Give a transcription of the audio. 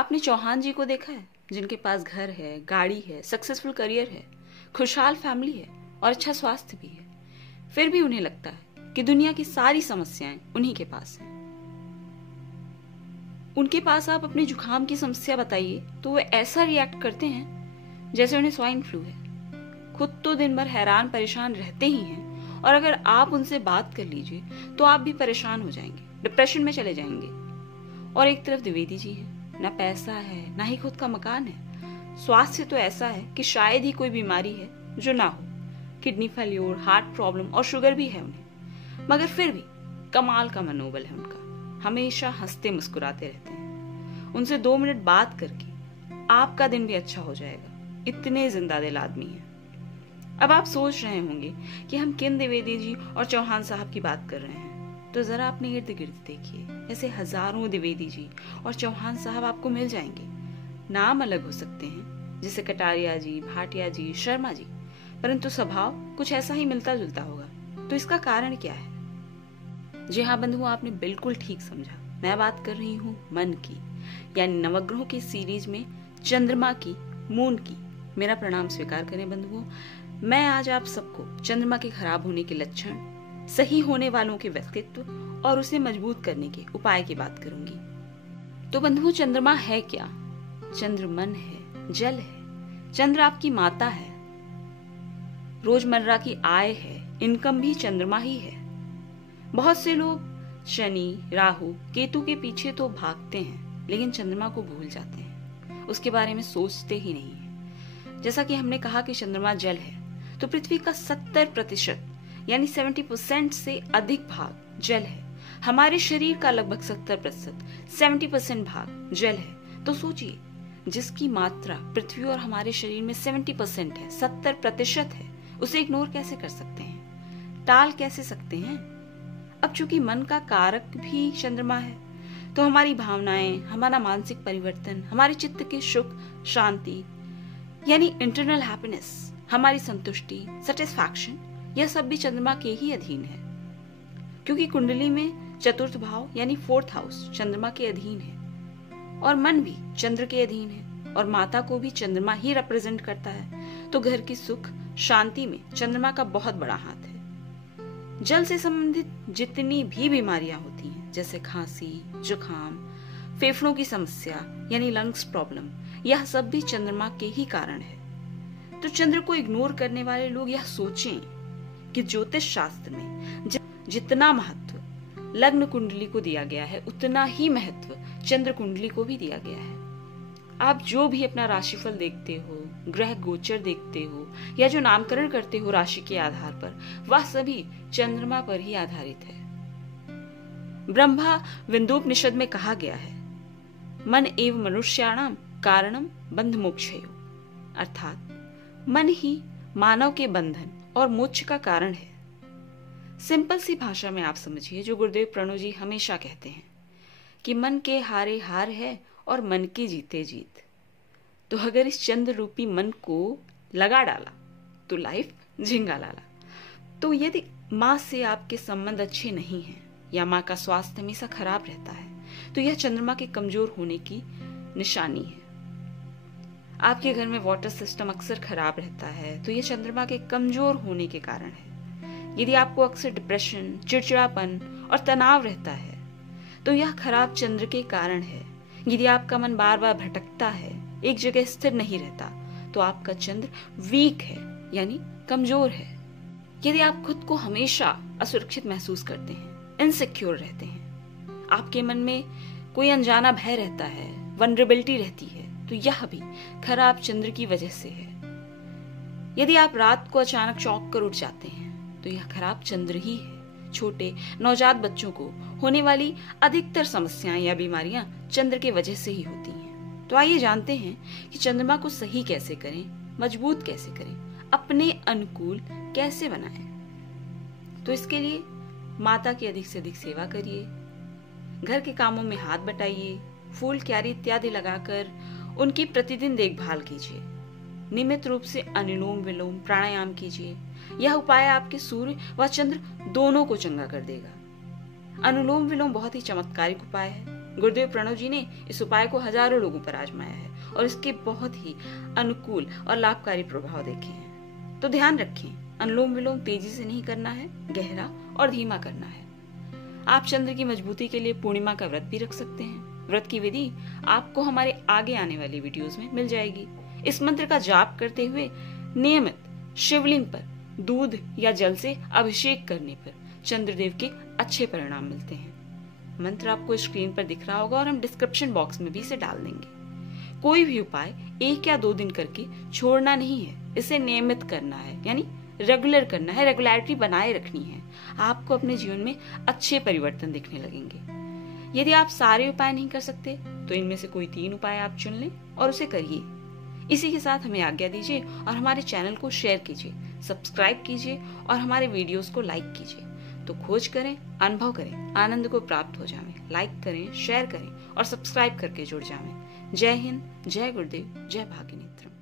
आपने चौहान जी को देखा है, जिनके पास घर है, गाड़ी है, सक्सेसफुल करियर है, खुशहाल फैमिली है और अच्छा स्वास्थ्य भी है, फिर भी उन्हें लगता है कि दुनिया की सारी समस्याएं उन्हीं के पास हैं। उनके पास आप अपने जुकाम की समस्या बताइए तो वो ऐसा रिएक्ट करते हैं जैसे उन्हें स्वाइन फ्लू है। खुद तो दिन भर हैरान परेशान रहते ही हैं, और अगर आप उनसे बात कर लीजिए तो आप भी परेशान हो जाएंगे, डिप्रेशन में चले जाएंगे। और एक तरफ द्विवेदी जी हैं, ना पैसा है ना ही खुद का मकान है, स्वास्थ्य तो ऐसा है कि शायद ही कोई बीमारी है जो ना हो, किडनी फेल्योर, हार्ट प्रॉब्लम और शुगर भी है उन्हें, मगर फिर भी कमाल का मनोबल है उनका। हमेशा हंसते मुस्कुराते रहते हैं। उनसे 2 मिनट बात करके आपका दिन भी अच्छा हो जाएगा, इतने जिंदा दिल आदमी है। अब आप सोच रहे होंगे कि हम किन द्विवेदी जी और चौहान साहब की बात कर रहे हैं, तो जरा अपने इर्द गिर्द देखिए, ऐसे हजारों द्विवेदी जी और चौहान साहब आपको मिल जाएंगे। नाम अलग हो सकते हैं, जैसे कटारिया जी, भाटिया जी, शर्मा जी, परंतु स्वभाव कुछ ऐसा ही मिलता जुलता होगा। तो इसका कारण क्या है? जी हाँ बंधुओं, आपने बिल्कुल ठीक समझा। मैं बात कर रही हूँ मन की, यानी नवग्रहों की सीरीज में चंद्रमा की, मून की। मेरा प्रणाम स्वीकार करें बंधुओं। मैं आज आप सबको चंद्रमा के खराब होने के लक्षण, सही होने वालों के व्यक्तित्व और उसे मजबूत करने के उपाय की बात करूंगी। तो बंधुओं, चंद्रमा है क्या? चंद्र मन है, जल है। चंद्र आपकी माता है, रोजमर्रा की आय है, इनकम भी चंद्रमा ही है। बहुत से लोग शनि, राहु, केतु के पीछे तो भागते हैं, लेकिन चंद्रमा को भूल जाते हैं, उसके बारे में सोचते ही नहीं है। जैसा कि हमने कहा कि चंद्रमा जल है, तो पृथ्वी का 70% यानी 70% से अधिक भाग जल है। हमारे शरीर का लगभग 70%, 70% भाग जल है। तो सोचिए, जिसकी मात्रा पृथ्वी और हमारे शरीर में 70% है, 70% है, उसे इग्नोर कैसे कर सकते हैं, टाल कैसे सकते हैं? अब चूंकि मन का कारक भी चंद्रमा है, तो हमारी भावनाएं, हमारा मानसिक परिवर्तन, हमारे चित्त की सुख शांति यानी इंटरनल हैप्पीनेस, हमारी संतुष्टि, सेटिस्फैक्शन, यह सब भी चंद्रमा के ही अधीन है। क्योंकि कुंडली में चतुर्थ भाव यानी 4th हाउस चंद्रमा के अधीन है, और मन भी चंद्र के अधीन है, और माता को भी चंद्रमा ही रिप्रेजेंट करता है। तो घर की सुख शांति में चंद्रमा का बहुत बड़ा हाथ है। जल से संबंधित जितनी भी बीमारियां होती हैं, जैसे खांसी, जुकाम, फेफड़ों की समस्या यानी लंग्स प्रॉब्लम, यह सब भी चंद्रमा के ही कारण है। तो चंद्र को इग्नोर करने वाले लोग यह सोचें कि ज्योतिष शास्त्र में जितना महत्व लग्न कुंडली को दिया गया है, उतना ही महत्व चंद्र कुंडली को भी दिया गया है। आप जो भी अपना राशिफल देखते हो, ग्रह गोचर देखते हो, या जो नामकरण करते हो राशि के आधार पर, वह सभी चंद्रमा पर ही आधारित है। ब्रह्मा विन्दोपनिषद में कहा गया है, मन एव मनुष्याणाम कारणम बंध मोक्षयो, अर्थात मन ही मानव के बंधन और मोक्ष का कारण है। सिंपल सी भाषा में आप समझिए, जो गुरुदेव प्रणव जी हमेशा कहते हैं कि मन के हारे हार है और मन की जीते जीत। तो अगर इस चंद्र रूपी मन को लगा डाला तो लाइफ झिंगा लाला। तो यदि माँ से आपके संबंध अच्छे नहीं हैं, या माँ का स्वास्थ्य हमेशा खराब रहता है, तो यह चंद्रमा के कमजोर होने की निशानी है। आपके घर में वाटर सिस्टम अक्सर खराब रहता है, तो यह चंद्रमा के कमजोर होने के कारण है। यदि आपको अक्सर डिप्रेशन, चिड़चिड़ापन और तनाव रहता है, तो यह खराब चंद्र के कारण है। यदि आपका मन बार बार भटकता है, एक जगह स्थिर नहीं रहता, तो आपका चंद्र वीक है यानी कमजोर है। यदि आप खुद को हमेशा असुरक्षित महसूस करते हैं, इनसिक्योर रहते हैं, आपके मन में कोई अनजाना भय रहता है, वनरेबिलिटी रहती है, तो यह भी खराब चंद्र की वजह से है। यदि आप रात को अचानक चौंक कर उठ जाते हैं, तो यह खराब चंद्र ही है। छोटे नवजात बच्चों को होने वाली अधिकतर समस्याएं या बीमारियां चंद्र के वजह से ही होती हैं। तो आइए जानते हैं कि चंद्रमा को सही कैसे करें, मजबूत कैसे करें, अपने अनुकूल कैसे बनाएं। तो इसके लिए माता की अधिक से अधिक सेवा करिए, घर के कामों में हाथ बटाइए, फूल क्यारी इत्यादि लगाकर उनकी प्रतिदिन देखभाल कीजिए। नियमित रूप से अनुलोम विलोम प्राणायाम कीजिए। यह उपाय आपके सूर्य व चंद्र दोनों को चंगा कर देगा। अनुलोम विलोम बहुत ही चमत्कारिक उपाय है। गुरुदेव प्रणव जी ने इस उपाय को हजारों लोगों पर आजमाया है और इसके बहुत ही अनुकूल और लाभकारी प्रभाव देखे हैं। तो ध्यान रखें, अनुलोम विलोम तेजी से नहीं करना है, गहरा और धीमा करना है। आप चंद्र की मजबूती के लिए पूर्णिमा का व्रत भी रख सकते हैं। व्रत की विधि आपको हमारे आगे आने वाली वीडियोस में मिल जाएगी। इस मंत्र का जाप करते हुए नियमित शिवलिंग पर दूध या जल से अभिषेक करने पर चंद्रदेव के अच्छे परिणाम मिलते हैं। मंत्र आपको स्क्रीन पर दिख रहा होगा और हम डिस्क्रिप्शन बॉक्स में भी इसे डाल देंगे। कोई भी उपाय 1 या 2 दिन करके छोड़ना नहीं है, इसे नियमित करना है, यानी रेगुलर करना है, रेगुलरिटी बनाए रखनी है। आपको अपने जीवन में अच्छे परिवर्तन दिखने लगेंगे। यदि आप सारे उपाय नहीं कर सकते तो इनमें से कोई 3 उपाय आप चुन लें और उसे करिए। इसी के साथ हमें आज्ञा दीजिए और हमारे चैनल को शेयर कीजिए, सब्सक्राइब कीजिए और हमारे वीडियोस को लाइक कीजिए। तो खोज करें, अनुभव करें, आनंद को प्राप्त हो जाएं। लाइक करें, शेयर करें और सब्सक्राइब करके जुड़ जाएं। जय हिंद, जय गुरुदेव, जय भाग्यनेत्रम।